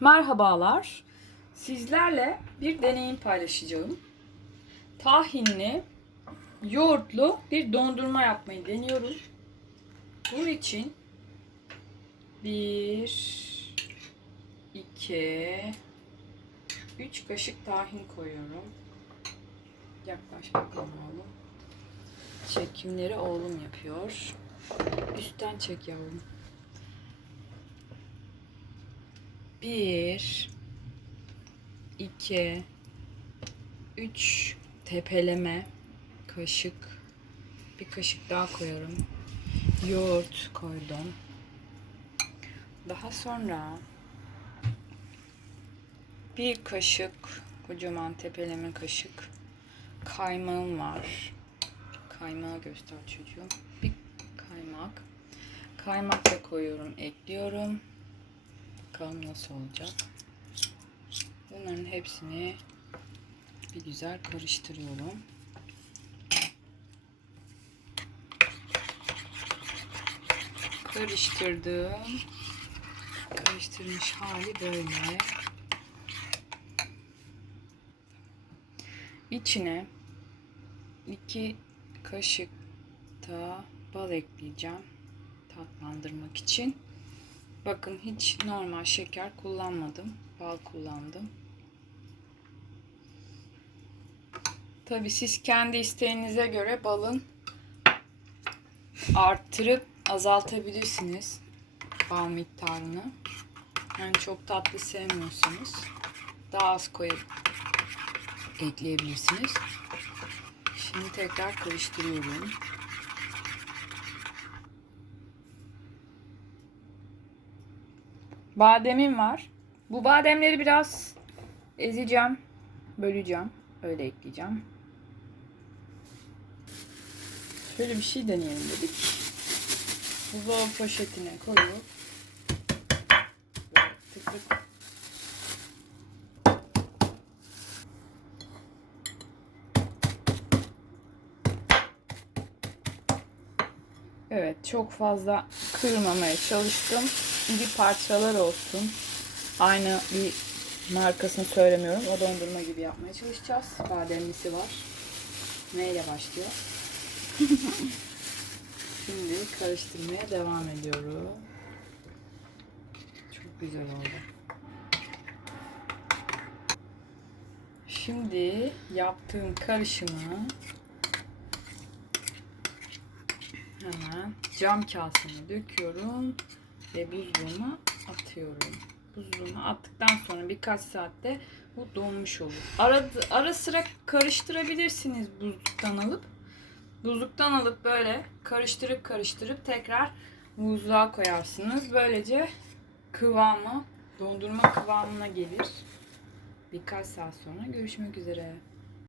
Merhabalar. Sizlerle bir deneyim paylaşacağım. Tahinli, yoğurtlu bir dondurma yapmayı deniyorum. Bunun için bir, iki, üç kaşık tahin koyuyorum. Yaklaş bakalım oğlum. Çekimleri oğlum yapıyor. Üstten çek yavrum. Bir, iki, üç tepeleme kaşık. Bir kaşık daha koyuyorum. Yoğurt koydum. Daha sonra bir kaşık kocaman tepeleme kaşık kaymağım var. Kaymağı göster çocuğum. Bir kaymak. Kaymak da koyuyorum, ekliyorum. Bakalım nasıl olacak. Bunların hepsini bir güzel karıştırıyorum. Karıştırdım. Karıştırmış hali böyle. İçine iki kaşık da bal ekleyeceğim tatlandırmak için. Bakın hiç normal şeker kullanmadım. Bal kullandım. Tabi siz kendi isteğinize göre balın arttırıp azaltabilirsiniz bal miktarını. Yani çok tatlı sevmiyorsanız daha az koyup ekleyebilirsiniz. Şimdi tekrar karıştırıyorum. Bademim var. Bu bademleri biraz ezeceğim, böleceğim. Öyle ekleyeceğim. Şöyle bir şey deneyelim dedik. Buzdolabı poşetine koyup tık tık Evet çok fazla kırmamaya çalıştım. İri parçalar olsun. Aynı bir markasını söylemiyorum. O dondurma gibi yapmaya çalışacağız. Bademlisi var. M ile başlıyor. Şimdi karıştırmaya devam ediyorum. Çok güzel oldu. Şimdi yaptığım karışımı Hemen cam kaseme döküyorum ve buzluğuma atıyorum. Buzluğuma attıktan sonra birkaç saatte bu donmuş olur. Ara, ara sıra karıştırabilirsiniz buzluktan alıp. Buzluktan alıp böyle karıştırıp karıştırıp tekrar buzluğa koyarsınız. Böylece kıvamı dondurma kıvamına gelir. Birkaç saat sonra görüşmek üzere.